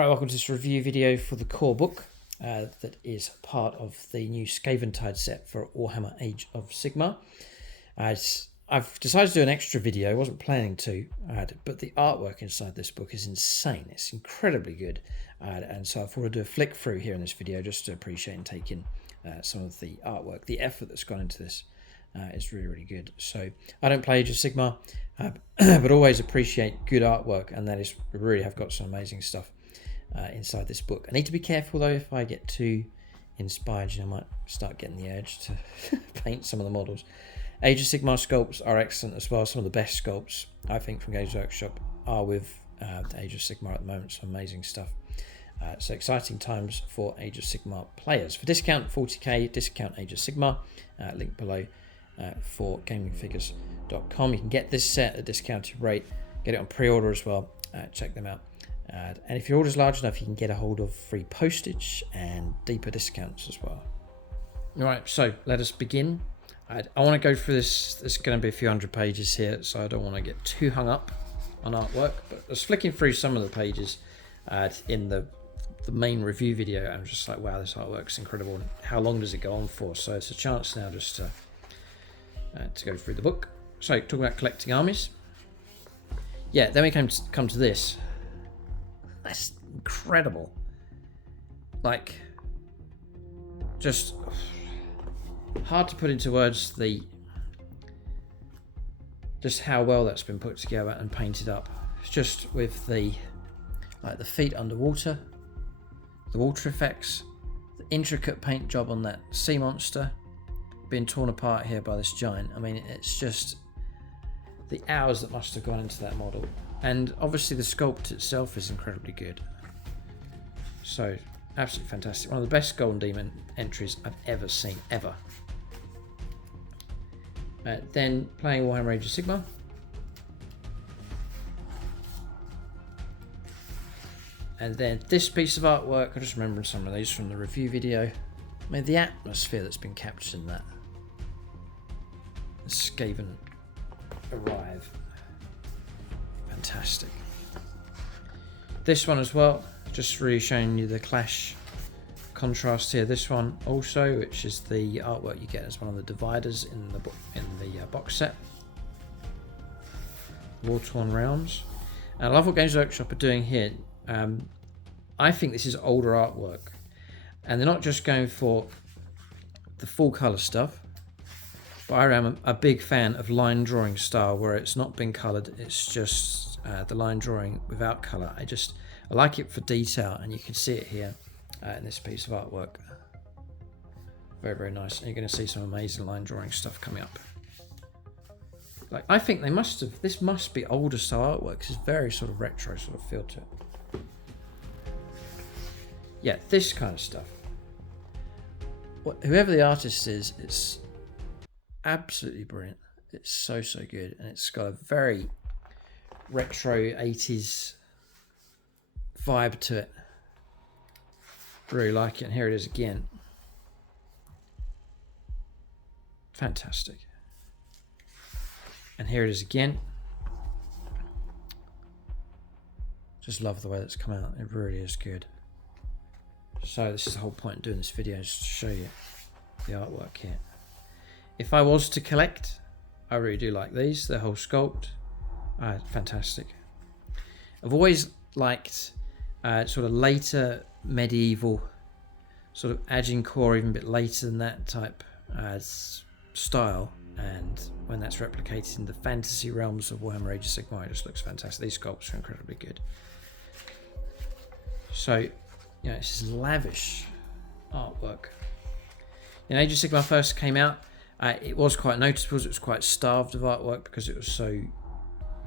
Right, welcome to this review video for the core book that is part of the new Skaventide set for Warhammer Age of Sigmar. I've decided to do an extra video. I wasn't planning to, but the artwork inside this book is insane. It's incredibly good, and so I thought I'd do a flick through here in this video just to appreciate and take in some of the artwork. The effort that's gone into this is really, really good. So I don't play Age of Sigmar, but always appreciate good artwork, and that is, we really have got some amazing stuff inside this book. I need to be careful though. If I get too inspired, I might start getting the urge to paint some of the models. Age of Sigmar sculpts are excellent as well. Some of the best sculpts I think from Games Workshop are with the Age of Sigmar at the moment. Some amazing stuff. So exciting times for Age of Sigmar players. For discount, 40k, discount Age of Sigmar. Link below for gamingfigures.com. You can get this set at a discounted rate. Get it on pre-order as well. Check them out. And if your order's large enough, you can get a hold of free postage and deeper discounts as well. All right, so let us begin. I want to go through this. There's going to be a few hundred pages here, so I don't want to get too hung up on artwork. But I was flicking through some of the pages in the main review video. I'm just like, wow, this artwork's incredible. And how long does it go on for? So it's a chance now just to go through the book. So talking about collecting armies. Yeah, then we come to this. That's incredible. Like, just hard to put into words just how well that's been put together and painted up. It's just with the feet underwater, the water effects, the intricate paint job on that sea monster being torn apart here by this giant. I mean, it's just the hours that must have gone into that model. And obviously the sculpt itself is incredibly good. So, absolutely fantastic. One of the best Golden Demon entries I've ever seen, ever. Then playing Warhammer Age of Sigmar. And then this piece of artwork, I'm just remembering some of these from the review video. I mean, the atmosphere that's been captured in that. The Skaven arrive. Fantastic. This one as well, just really showing you the clash contrast here. This one also, which is the artwork you get as one of the dividers in the box set. War-torn realms. And I love what Games Workshop are doing here. I think this is older artwork, and they're not just going for the full color stuff. But I am a big fan of line drawing style where it's not been coloured, it's just the line drawing without colour. I like it for detail, and you can see it here in this piece of artwork. Very, very nice. And you're going to see some amazing line drawing stuff coming up. Like, I think they must have, this must be older style artwork, because it's very sort of retro sort of feel to it. Yeah, this kind of stuff. Whoever the artist is, it's absolutely brilliant. It's so good, and it's got a very retro 80s vibe to it. Really like it. And here it is again. Fantastic. And here it is again. Just love the way that's come out. It really is good. So this is the whole point of doing this video, is to show you the artwork here. If I was to collect, I really do like these. The whole sculpt, fantastic. I've always liked sort of later medieval, sort of Agincourt, even a bit later than that type style. And when that's replicated in the fantasy realms of Warhammer Age of Sigmar, it just looks fantastic. These sculpts are incredibly good. So, this is lavish artwork. Age of Sigmar first came out, it was quite noticeable. It was quite starved of artwork because it was so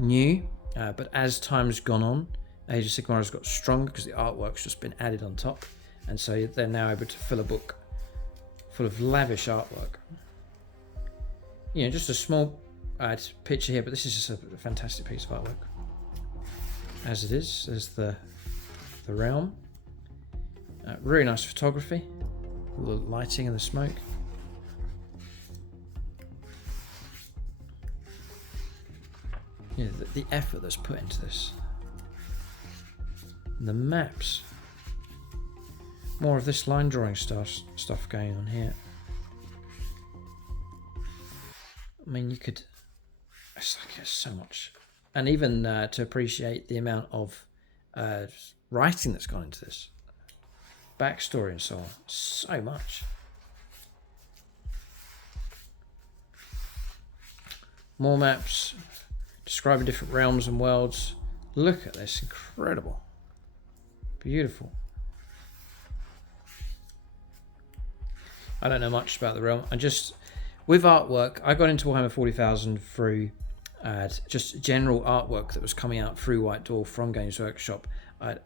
new. But as time's gone on, Age of Sigmar has got stronger because the artwork's just been added on top. And so they're now able to fill a book full of lavish artwork. Just a small picture here, but this is just a fantastic piece of artwork. As it is, there's the realm. Really nice photography. All the lighting and the smoke. The effort that's put into this. And the maps. More of this line drawing stuff going on here. I mean, you could... It's like there's so much. And even to appreciate the amount of writing that's gone into this. Backstory and so on. So much. More maps. Describing different realms and worlds. Look at this. Incredible. Beautiful. I don't know much about the realm. I just... With artwork, I got into Warhammer 40,000 through just general artwork that was coming out through White Dwarf from Games Workshop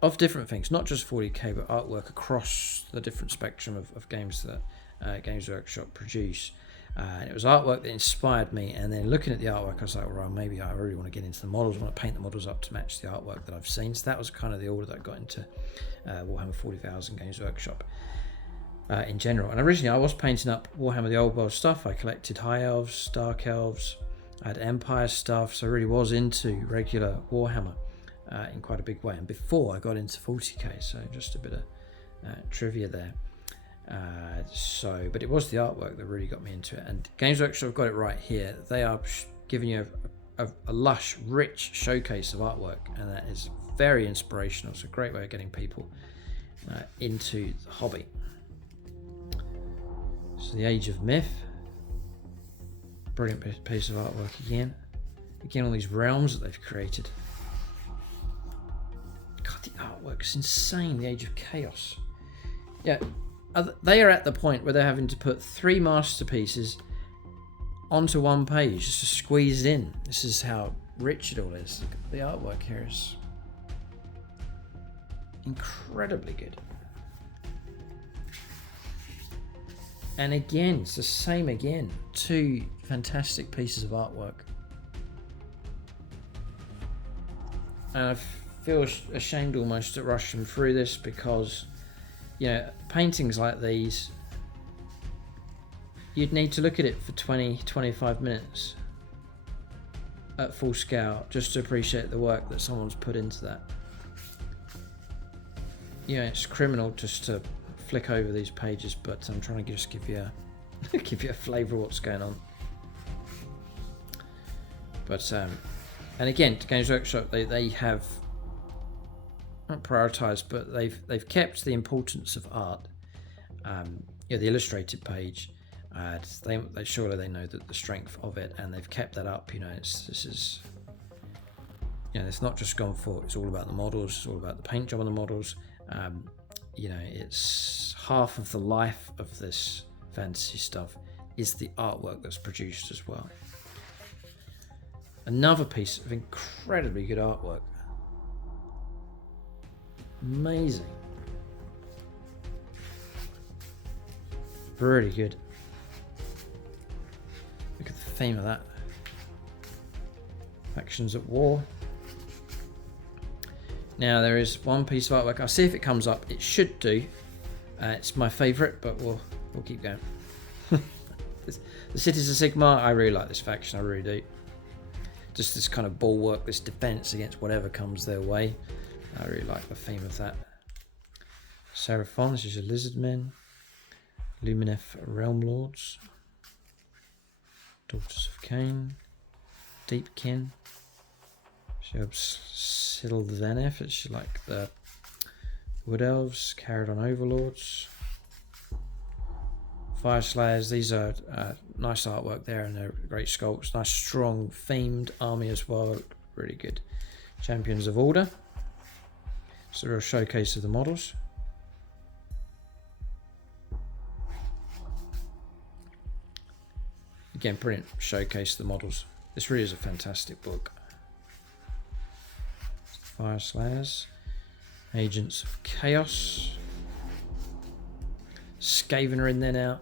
of different things, not just 40k, but artwork across the different spectrum of games that Games Workshop produce. And it was artwork that inspired me, and then looking at the artwork, I was like, well, maybe I really want to get into the models, I want to paint the models up to match the artwork that I've seen. So that was kind of the order that I got into Warhammer 40,000 Games Workshop. In general, and originally I was painting up Warhammer the Old World stuff. I collected High Elves, Dark Elves, I had Empire stuff, so I really was into regular Warhammer in quite a big way. And before I got into 40k, so just a bit of trivia there. But it was the artwork that really got me into it. And Games Workshop have got it right here. They are giving you a lush, rich showcase of artwork, and that is very inspirational. It's a great way of getting people into the hobby. So the Age of Myth, brilliant piece of artwork again. Again, all these realms that they've created. God, the artwork's insane. The Age of Chaos. Yeah, they are at the point where they're having to put 3 masterpieces onto one page just to squeeze it in. This is how rich it all is. Look at the artwork here is incredibly good. And again, it's the same again. 2 fantastic pieces of artwork. And I feel ashamed almost to rush them through this because, you know, paintings like these, you'd need to look at it for 20-25 minutes at full scale just to appreciate the work that someone's put into that. You know, it's criminal just to flick over these pages, but I'm trying to just give you a flavour of what's going on. But and again, Games Workshop, they have not prioritised, but they've kept the importance of art. The illustrated page. They surely they know that the strength of it, and they've kept that up. You know, it's not just gone for. It's all about the models. It's all about the paint job on the models. You know, it's half of the life of this fantasy stuff is the artwork that's produced as well. Another piece of incredibly good artwork. Amazing. Really good. Look at the theme of that. Factions at war. Now there is one piece of artwork. I'll see if it comes up. It should do. It's my favourite, but we'll keep going. The Cities of Sigmar. I really like this faction. I really do. Just this kind of bulwark, this defence against whatever comes their way. I really like the theme of that. Seraphon. This is your lizard men. Lumineth Realm Lords. Daughters of Cain. Deepkin. Sildveneth, it's like the Wood Elves, Caradon Overlords, Fire Slayers. These are nice artwork there, and they're great sculpts. Nice, strong, themed army as well. Really good. Champions of Order. It's a real showcase of the models. Again, brilliant showcase of the models. This really is a fantastic book. Fire Slayers, Agents of Chaos, Skaven are in there now,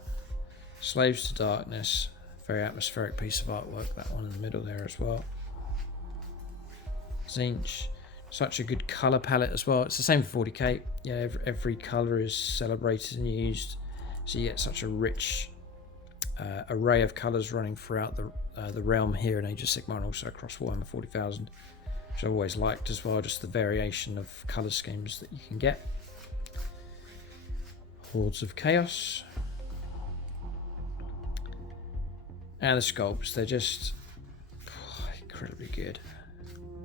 Slaves to Darkness, very atmospheric piece of artwork, that one in the middle there as well. Tzeentch, such a good colour palette as well. It's the same for 40k. Yeah, every colour is celebrated and used, so you get such a rich array of colours running throughout the realm here in Age of Sigmar and also across Warhammer 40,000. which I always liked as well, just the variation of colour schemes that you can get. Hordes of Chaos. And the sculpts, they're just incredibly good.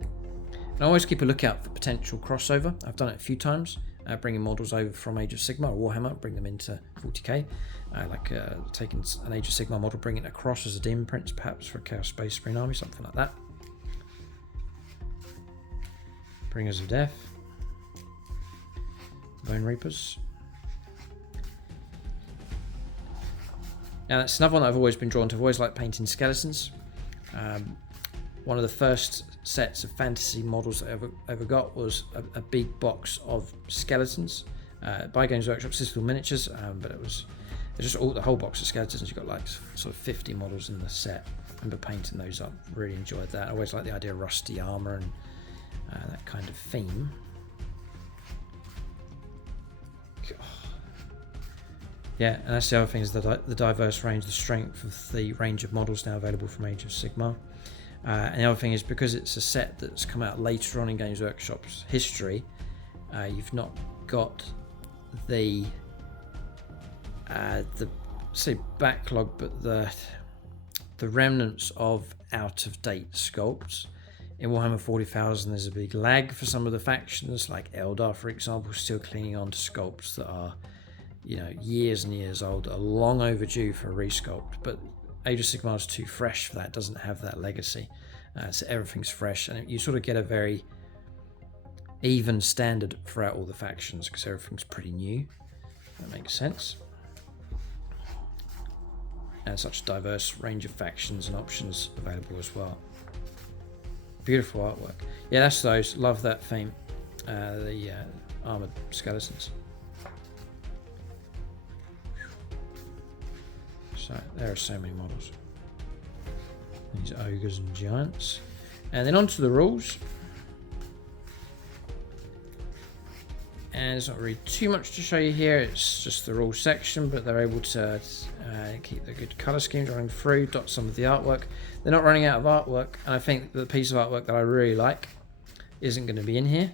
And I always keep a lookout for potential crossover. I've done it a few times, bringing models over from Age of Sigmar or Warhammer, bring them into 40k. Taking an Age of Sigmar model, bringing it across as a Demon Prince, perhaps for a Chaos Space Marine army, something like that. Bringers of Death. Bone Reapers. Now that's another one that I've always been drawn to. I've always liked painting skeletons. One of the first sets of fantasy models that I ever got was a big box of skeletons by Games Workshop, System Miniatures, but it was just the whole box of skeletons. You got like sort of 50 models in the set. I remember painting those up. Really enjoyed that. I always liked the idea of rusty armor and that kind of theme. Yeah, and that's the other thing, is the diverse range, the strength of the range of models now available from Age of Sigmar. And the other thing is, because it's a set that's come out later on in Games Workshop's history, you've not got the say backlog, but the remnants of out-of-date sculpts. In Warhammer 40,000, there's a big lag for some of the factions, like Eldar, for example, still clinging on to sculpts that are, years and years old, are long overdue for a resculpt. But Age of Sigmar is too fresh for that, doesn't have that legacy. So everything's fresh, and you sort of get a very even standard throughout all the factions, because everything's pretty new. That makes sense. And such a diverse range of factions and options available as well. Beautiful artwork. Yeah, that's those. Love that theme. The armored skeletons. So there are so many models. These ogres and giants. And then onto the rules. And there's not really too much to show you here. It's just the rules section, but they're able to keep the good colour schemes running through, dot some of the artwork. They're not running out of artwork, and I think the piece of artwork that I really like isn't going to be in here.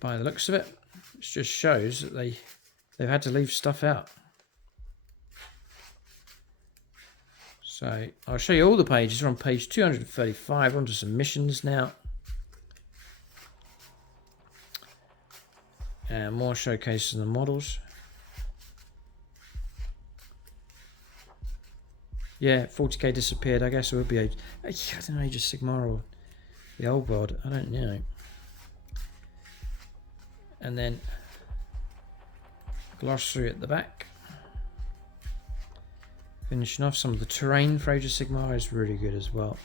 By the looks of it, it just shows that they've had to leave stuff out. So I'll show you all the pages. We're on page 235, onto some missions now. And more showcases of the models. Yeah, 40k disappeared. I guess it would be I don't know, Age of Sigmar or the old world. I don't know. And then glossary at the back. Finishing off, some of the terrain for Age of Sigmar is really good as well.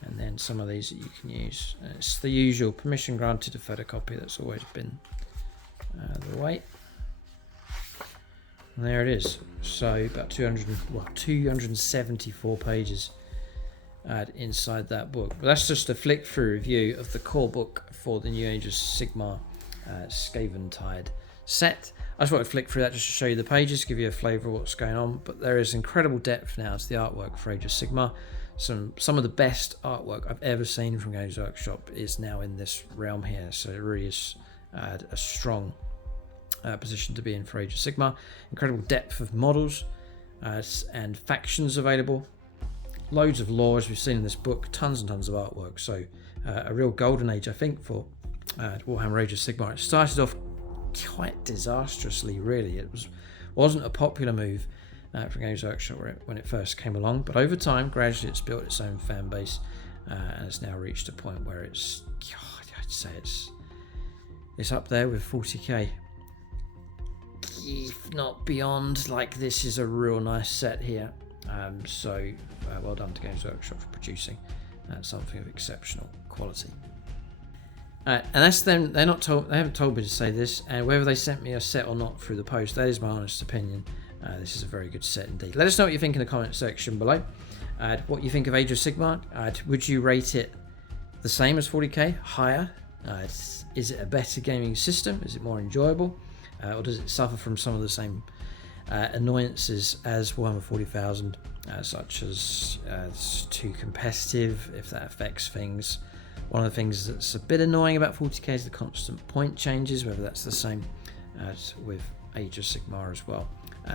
And then some of these that you can use. It's the usual permission granted to photocopy. That's always been the way. And there it is. So about 274 pages inside that book. But that's just a flick through review of the core book for the new Age of Sigmar Skaventide set. I just want to flick through that just to show you the pages, give you a flavour of what's going on. But there is incredible depth now to the artwork for Age of Sigmar. Some of the best artwork I've ever seen from Games Workshop is now in this realm here. So it really is a strong position to be in for Age of Sigmar. Incredible depth of models and factions available. Loads of lore, as we've seen in this book. Tons and tons of artwork. So a real golden age, I think, for Warhammer Age of Sigmar. It started off quite disastrously, really. It wasn't a popular move from Games Workshop when it first came along, but over time, gradually, it's built its own fan base, and it's now reached a point where it's, I'd say it's up there with 40k, if not beyond. Like, this is a real nice set here. So well done to Games Workshop for producing something of exceptional quality. And that's them. They haven't told me to say this, and whether they sent me a set or not through the post, that is my honest opinion. This is a very good set indeed. Let us know what you think in the comment section below. What you think of Age of Sigmar. Would you rate it the same as 40k? Higher? Is it a better gaming system? Is it more enjoyable? Or does it suffer from some of the same Annoyances as Warhammer 40,000, such as it's too competitive, if that affects things. One of the things that's a bit annoying about 40k is the constant point changes, whether that's the same as with Age of Sigmar as well.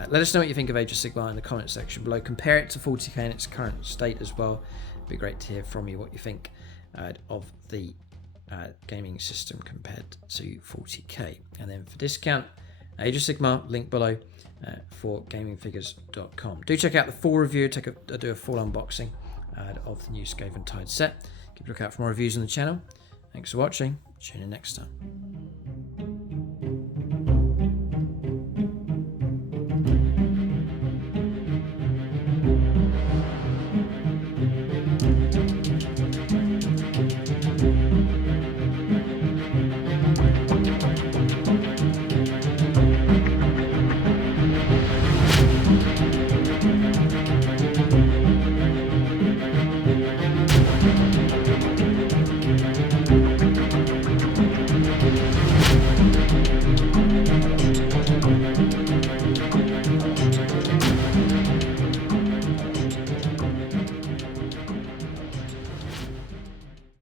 Let us know what you think of Age of Sigmar in the comment section below. Compare it to 40k in its current state as well. It'd be great to hear from you what you think of the gaming system compared to 40k. And then for discount, Age of Sigmar, link below for gamingfigures.com. Do check out the full review. Do a full unboxing of the new Skaventide set. Keep a lookout for more reviews on the channel. Thanks for watching. Tune in next time.